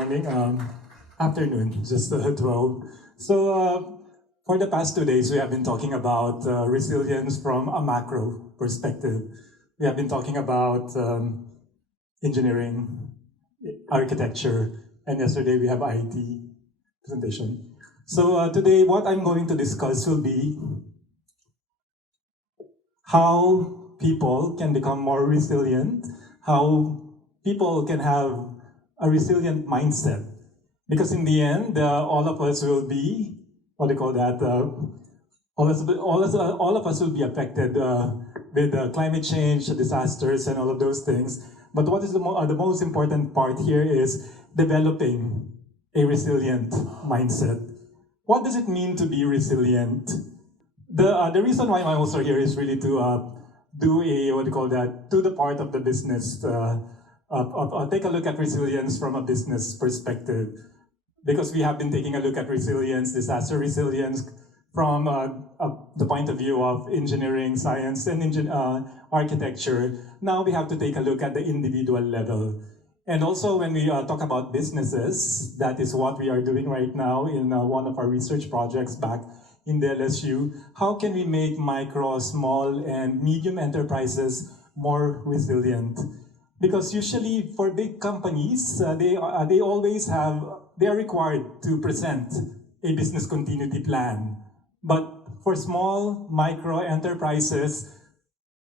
morning, afternoon, just 12. So for the past 2 days, we have been talking about resilience from a macro perspective. We have been talking about engineering, architecture, and yesterday we have IT presentation. So today, what I'm going to discuss will be how people can become more resilient, how people can have a resilient mindset. Because in the end, all of us will be, what do you call that? All of us will be affected with climate change, disasters, and all of those things. But what is the most important part here is developing a resilient mindset. What does it mean to be resilient? The reason why I'm also here is really to do a, what do you call that, to the part of the business, take a look at resilience from a business perspective. Because we have been taking a look at resilience, disaster resilience, from the point of view of engineering, science, and architecture. Now we have to take a look at the individual level. And also when we talk about businesses, that is what we are doing right now in one of our research projects back in the LSU. How can we make micro, small, and medium enterprises more resilient? Because usually for big companies, they are required to present a business continuity plan. But for small, micro enterprises,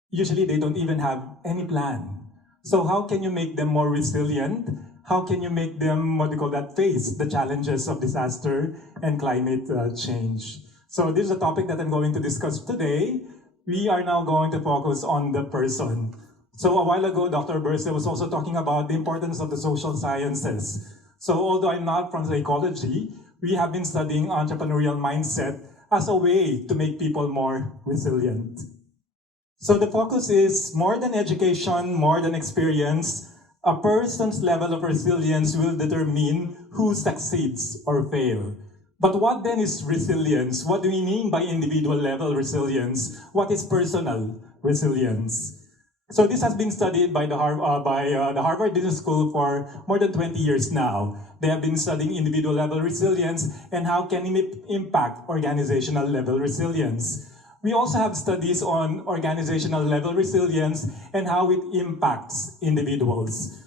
usually they don't even have any plan. So how can you make them more resilient? How can you make them, what do you call that, face the challenges of disaster and climate change? So this is a topic that I'm going to discuss today. We are now going to focus on the person. So a while ago, Dr. Burse was also talking about the importance of the social sciences. So although I'm not from psychology, we have been studying entrepreneurial mindset as a way to make people more resilient. So the focus is more than education, more than experience. A person's level of resilience will determine who succeeds or fails. But what then is resilience? What do we mean by individual level resilience? What is personal resilience? So this has been studied by the Harvard Business School for more than 20 years now. They have been studying individual level resilience and how can it impact organizational level resilience. We also have studies on organizational level resilience and how it impacts individuals.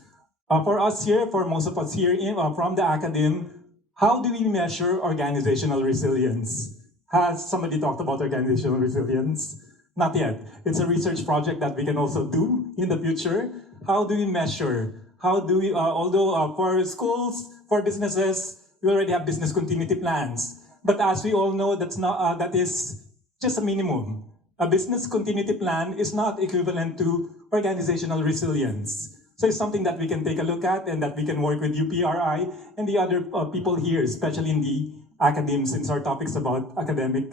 For us here, for most of us here from the academy, how do we measure organizational resilience? Has somebody talked about organizational resilience? Not yet. It's a research project that we can also do in the future. How do we measure? How do we, although for schools, for businesses, we already have business continuity plans. But as we all know, that is just a minimum. A business continuity plan is not equivalent to organizational resilience. So it's something that we can take a look at and that we can work with UPRI and the other people here, especially in the academe, since our topic's about academic,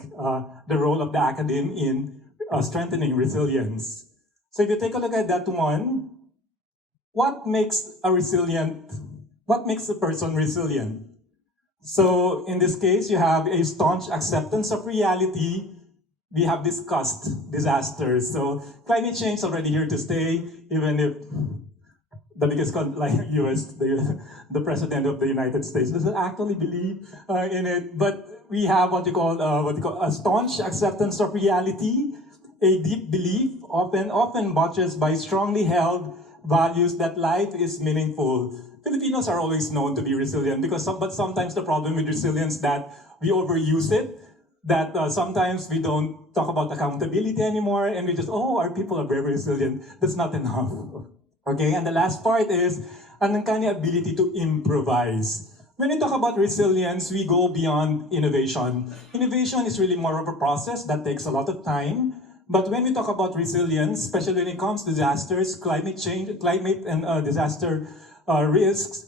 the role of the academe in strengthening resilience. So if you take a look at that one, what makes a person resilient? So in this case, you have a staunch acceptance of reality. We have discussed disasters. So climate change is already here to stay, even if the biggest like US, the president of the United States doesn't actually believe in it. But we have what you call a staunch acceptance of reality, a deep belief, often buttressed by strongly held values that life is meaningful. Filipinos are always known to be resilient but sometimes the problem with resilience that we overuse it, that sometimes we don't talk about accountability anymore and we just, oh, our people are very resilient. That's not enough. Okay, and the last part is an uncanny ability to improvise. When we talk about resilience, we go beyond innovation. Innovation is really more of a process that takes a lot of time. But when we talk about resilience, especially when it comes to disasters, climate change, climate and disaster risks,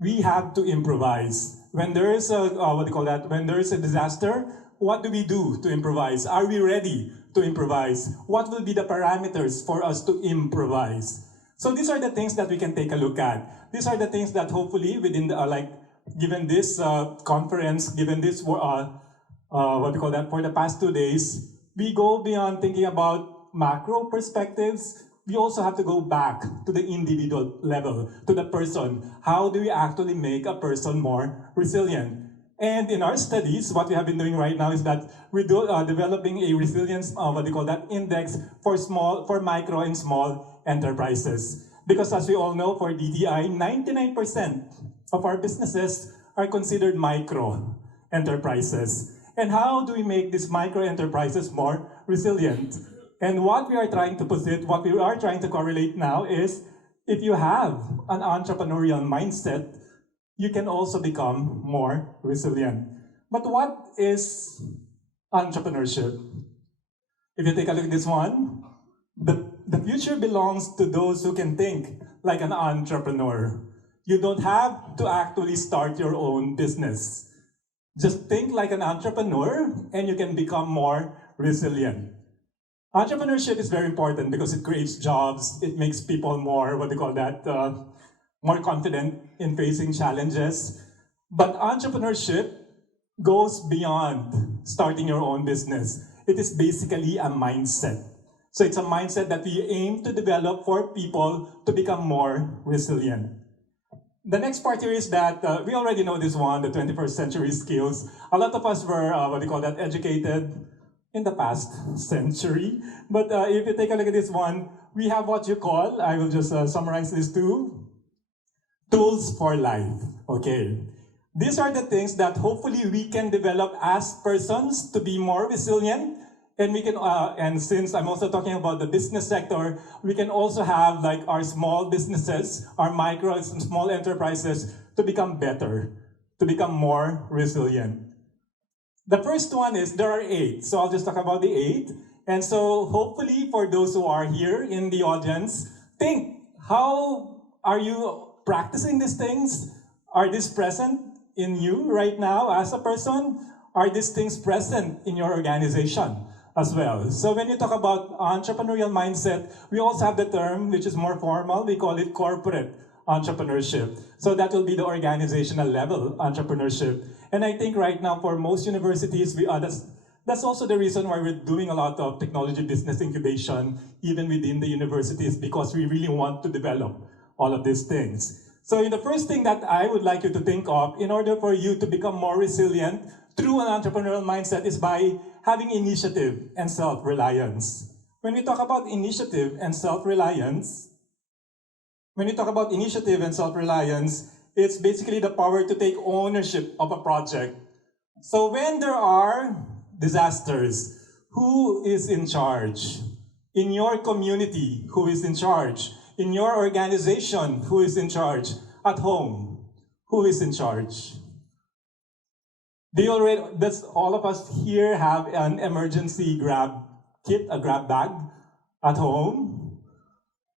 we have to improvise. When there is when there is a disaster, what do we do to improvise? Are we ready to improvise? What will be the parameters for us to improvise? So these are the things that we can take a look at. These are the things that hopefully within the, given this conference, given this, for the past 2 days, we go beyond thinking about macro perspectives, we also have to go back to the individual level, to the person. How do we actually make a person more resilient? And in our studies, what we have been doing right now is that we're developing a resilience, what they call that, index for micro and small enterprises. Because as we all know, for DTI, 99% of our businesses are considered micro enterprises. And how do we make these micro enterprises more resilient? And what we are trying to what we are trying to correlate now is, if you have an entrepreneurial mindset, you can also become more resilient. But what is entrepreneurship? If you take a look at this one, the future belongs to those who can think like an entrepreneur. You don't have to actually start your own business. Just think like an entrepreneur and you can become more resilient. Entrepreneurship is very important because it creates jobs, it makes people more, more confident in facing challenges. But entrepreneurship goes beyond starting your own business. It is basically a mindset. So it's a mindset that we aim to develop for people to become more resilient. The next part here is that we already know this one, the 21st century skills. A lot of us were, educated in the past century. But if you take a look at this one, we have what you call, I will just summarize this too, tools for life, okay? These are the things that hopefully we can develop as persons to be more resilient. And we can, and since I'm also talking about the business sector, we can also have like our small businesses, our micro and small enterprises to become better, to become more resilient. The first one is, there are 8, so I'll just talk about the 8. And so hopefully for those who are here in the audience, think, how are you practicing these things? Are these present in you right now as a person? Are these things present in your organization as well? So when you talk about entrepreneurial mindset, we also have the term, which is more formal, we call it corporate entrepreneurship. So that will be the organizational level entrepreneurship. And I think right now for most universities, that's also the reason why we're doing a lot of technology business incubation, even within the universities, because we really want to develop all of these things. So the first thing that I would like you to think of, in order for you to become more resilient through an entrepreneurial mindset, is by having initiative and self-reliance. When we talk about initiative and self-reliance, it's basically the power to take ownership of a project. So when there are disasters, who is in charge? In your community, who is in charge? In your organization, who is in charge? At home, who is in charge? Does all of us here have an emergency grab kit, a grab bag at home?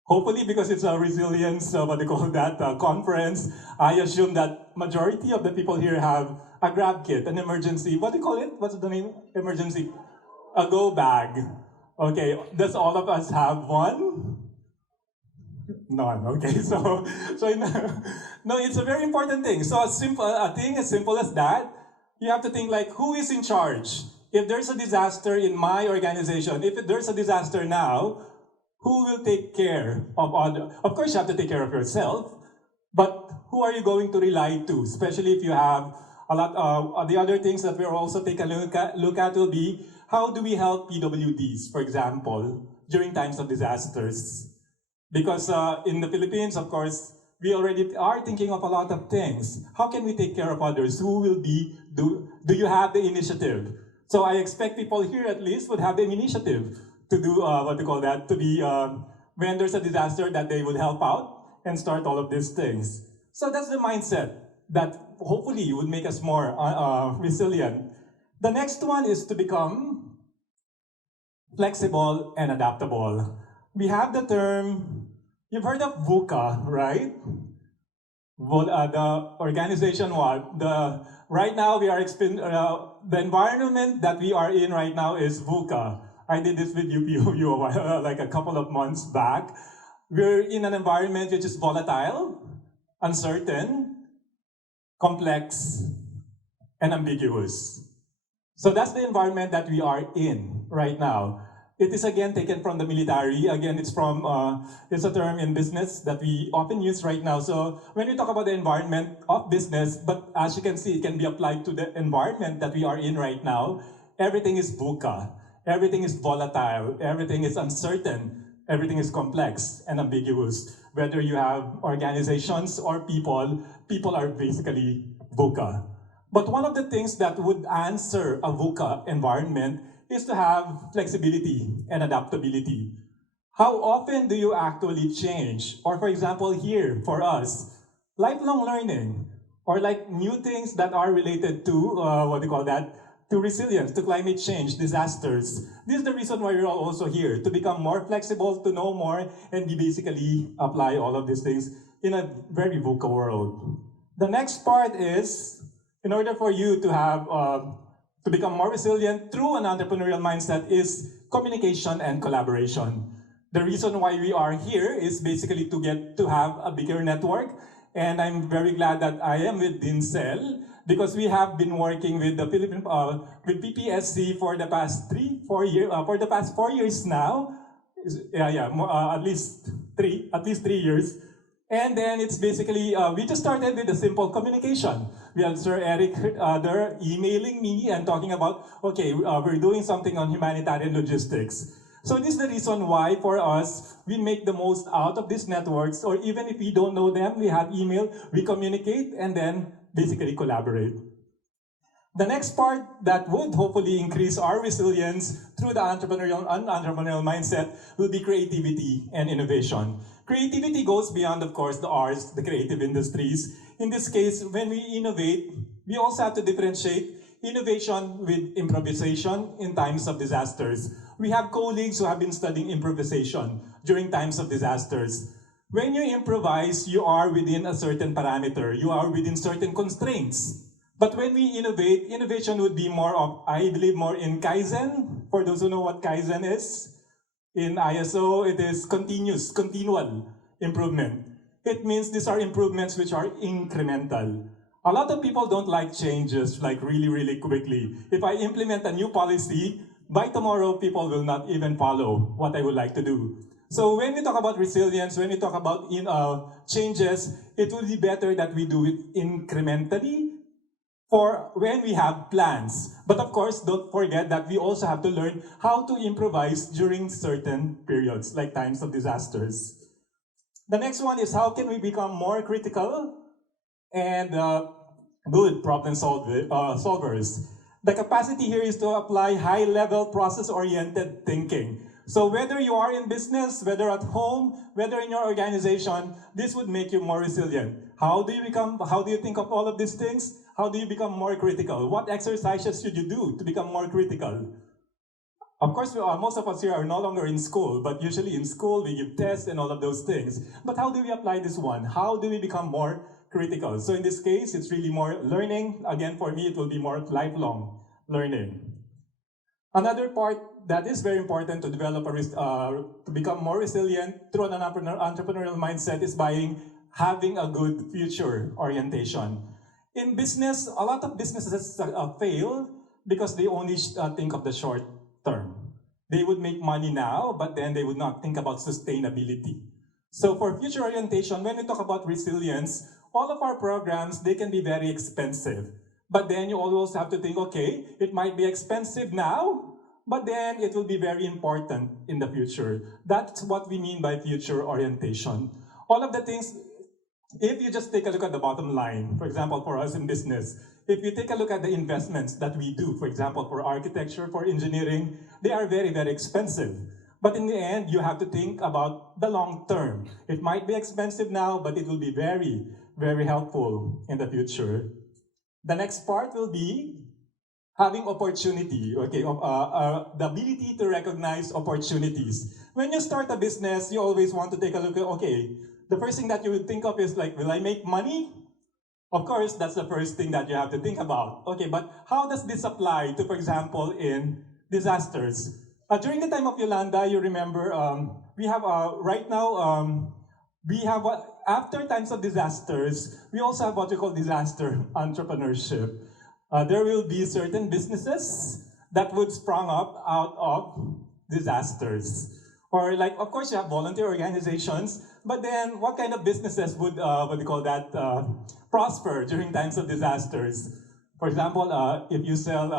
Hopefully, because it's a resilience, conference, I assume that majority of the people here have a grab kit, an emergency, what do you call it? What's the name? Emergency, a go bag. Okay, does all of us have one? None, okay, no, it's a very important thing. So a thing as simple as that, you have to think like, who is in charge? If there's a disaster in my organization, if there's a disaster now, who will take care of other? Of course, you have to take care of yourself, but who are you going to rely to? Especially if you have a lot. The other things that we're also taking a look at will be, how do we help PWDs, for example, during times of disasters? Because in the Philippines, of course, we already are thinking of a lot of things. How can we take care of others? Who will be, do you have the initiative? So I expect people here at least would have the initiative to do, to be, when there's a disaster, that they would help out and start all of these things. So that's the mindset that hopefully would make us more resilient. The next one is to become flexible and adaptable. We have the term, you've heard of VUCA, right? The organization right now we are the environment that we are in right now is VUCA. I did this with UPU like a couple of months back. We're in an environment which is volatile, uncertain, complex, and ambiguous. So that's the environment that we are in right now. It is again taken from the military. Again, it's a term in business that we often use right now. So when we talk about the environment of business, but as you can see, it can be applied to the environment that we are in right now. Everything is VUCA. Everything is volatile. Everything is uncertain. Everything is complex and ambiguous. Whether you have organizations or people, people are basically VUCA. But one of the things that would answer a VUCA environment is to have flexibility and adaptability. How often do you actually change? Or for example, here for us, lifelong learning, or like new things that are related to, what do you call that? To resilience, to climate change, disasters. This is the reason why we're all also here, to become more flexible, to know more, and we basically apply all of these things in a very VUCA world. The next part is, in order for you to have to become more resilient through an entrepreneurial mindset is communication and collaboration. The reason why we are here is basically to get to have a bigger network, and I'm very glad that I am with Dincel because we have been working with the with PPSC for the past 4 years now. At least 3 years. And then it's basically, we just started with a simple communication. We had Sir Eric there emailing me and talking about, okay, we're doing something on humanitarian logistics. So this is the reason why for us, we make the most out of these networks, or even if we don't know them, we have email, we communicate, and then basically collaborate. The next part that would hopefully increase our resilience through the entrepreneurial mindset will be creativity and innovation. Creativity goes beyond, of course, the arts, the creative industries. In this case, when we innovate, we also have to differentiate innovation with improvisation in times of disasters. We have colleagues who have been studying improvisation during times of disasters. When you improvise, you are within a certain parameter. You are within certain constraints. But when we innovate, innovation would be more of, I believe, more in Kaizen. For those who know what Kaizen is, in ISO, it is continual improvement. It means these are improvements which are incremental. A lot of people don't like changes like really, really quickly. If I implement a new policy, by tomorrow, people will not even follow what I would like to do. So when we talk about resilience, when we talk about changes, it will be better that we do it incrementally for when we have plans. But of course, don't forget that we also have to learn how to improvise during certain periods, like times of disasters. The next one is how can we become more critical and good problem solvers. The capacity here is to apply high-level process-oriented thinking. So whether you are in business, whether at home, whether in your organization, this would make you more resilient. How do you think of all of these things? How do you become more critical? What exercises should you do to become more critical? Of course, most of us here are no longer in school, but usually in school we give tests and all of those things. But how do we apply this one? How do we become more critical? So in this case, it's really more learning. Again, for me, it will be more lifelong learning. Another part that is very important to develop to become more resilient through an entrepreneurial mindset is by having a good future orientation. In business, a lot of businesses fail because they only think of the short term. They would make money now, but then they would not think about sustainability. So for future orientation, when we talk about resilience, all of our programs, they can be very expensive. But then you always have to think, okay, it might be expensive now, but then it will be very important in the future. That's what we mean by future orientation. All of the things, if you just take a look at the bottom line, for example, for us in business, if you take a look at the investments that we do, for example, for architecture, for engineering, they are very, very expensive. But in the end, you have to think about the long term. It might be expensive now, but it will be very, very helpful in the future. The next part will be having opportunity, okay, the ability to recognize opportunities. When you start a business, you always want to take a look at, okay, the first thing that you would think of is like, will I make money? Of course, that's the first thing that you have to think about. Okay, but how does this apply to, for example, in disasters? During the time of Yolanda, you remember, we have right now, after times of disasters, we also have what we call disaster entrepreneurship. There will be certain businesses that would sprung up out of disasters? Or like, of course, you have volunteer organizations, but then what kind of businesses would, what do you call that, prosper during times of disasters? For example, if you sell,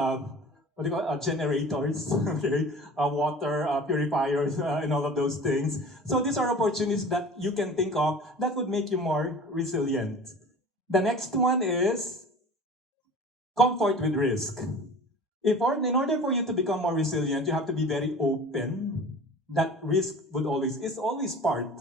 what do you call it, generators, okay, water purifiers, and all of those things. So these are opportunities that you can think of that would make you more resilient. The next one is comfort with risk. In order for you to become more resilient, you have to be very open that risk is always part.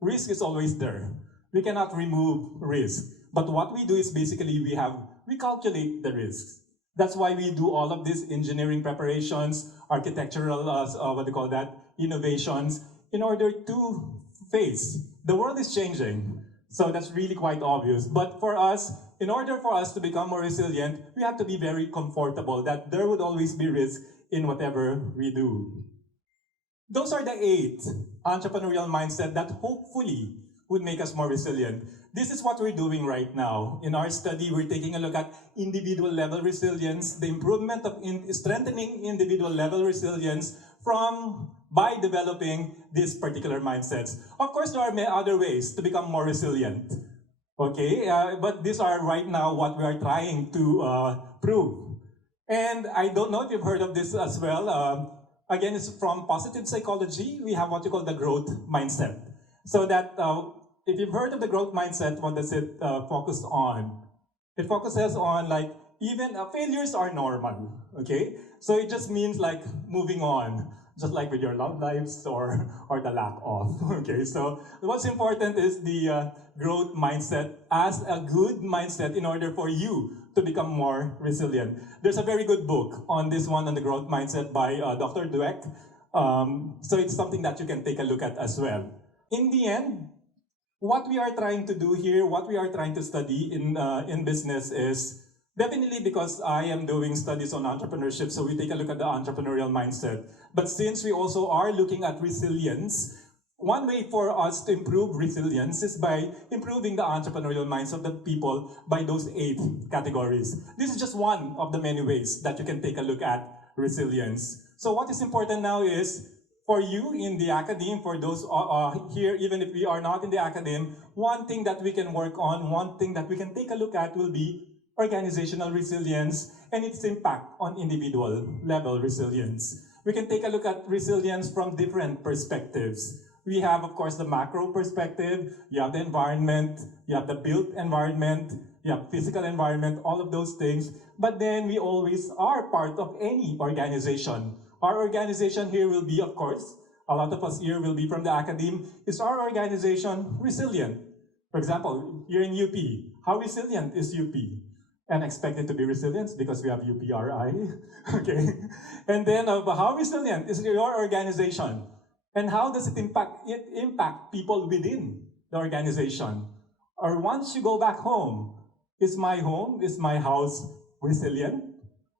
Risk is always there. We cannot remove risk. But what we do is basically we calculate the risks. That's why we do all of these engineering preparations, architectural, what do you call that, innovations, in order to face. The world is changing. So that's really quite obvious. But for us, in order for us to become more resilient, we have to be very comfortable that there would always be risk in whatever we do. Those are the 8 entrepreneurial mindset that hopefully would make us more resilient. This is what we're doing right now. In our study, we're taking a look at individual level resilience, the improvement of strengthening individual level resilience by developing these particular mindsets. Of course, there are many other ways to become more resilient. Okay, but these are right now what we are trying to prove. And I don't know if you've heard of this as well. Again, it's from positive psychology. We have what you call the growth mindset. So that if you've heard of the growth mindset, what does it focus on? It focuses on like even failures are normal. Okay, so it just means like moving on, just like with your love lives or the lack of. Okay, so what's important is the growth mindset as a good mindset in order for you to become more resilient. There's a very good book on this one, on the growth mindset by Dr. Dweck. So it's something that you can take a look at as well. In the end, what we are trying to do here, what we are trying to study in business is definitely because I am doing studies on entrepreneurship, so we take a look at the entrepreneurial mindset. But since we also are looking at resilience, one way for us to improve resilience is by improving the entrepreneurial minds of the people by those 8 categories. This is just one of the many ways that you can take a look at resilience. So what is important now is, for you in the academe, for those here, even if we are not in the academe, one thing that we can work on, one thing that we can take a look at will be organizational resilience and its impact on individual level resilience. We can take a look at resilience from different perspectives. We have, of course, the macro perspective, you have the environment, you have the built environment, you have physical environment, all of those things. But then we always are part of any organization. Our organization here will be, of course, a lot of us here will be from the academe. Is our organization resilient? For example, here in UP, how resilient is UP? And expected to be resilient because we have UPRI, okay? And then how resilient is your organization? And how does it impact people within the organization? Or once you go back home, is my house resilient?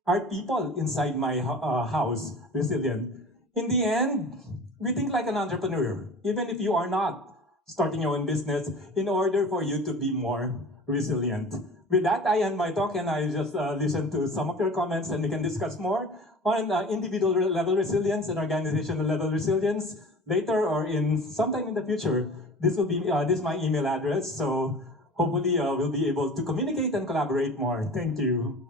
Are people inside my house resilient? In the end, we think like an entrepreneur, even if you are not starting your own business, in order for you to be more resilient. With that, I end my talk and I just listen to some of your comments and we can discuss more on individual level resilience and organizational level resilience later or sometime in the future. This is my email address, so hopefully we'll be able to communicate and collaborate more. Thank you.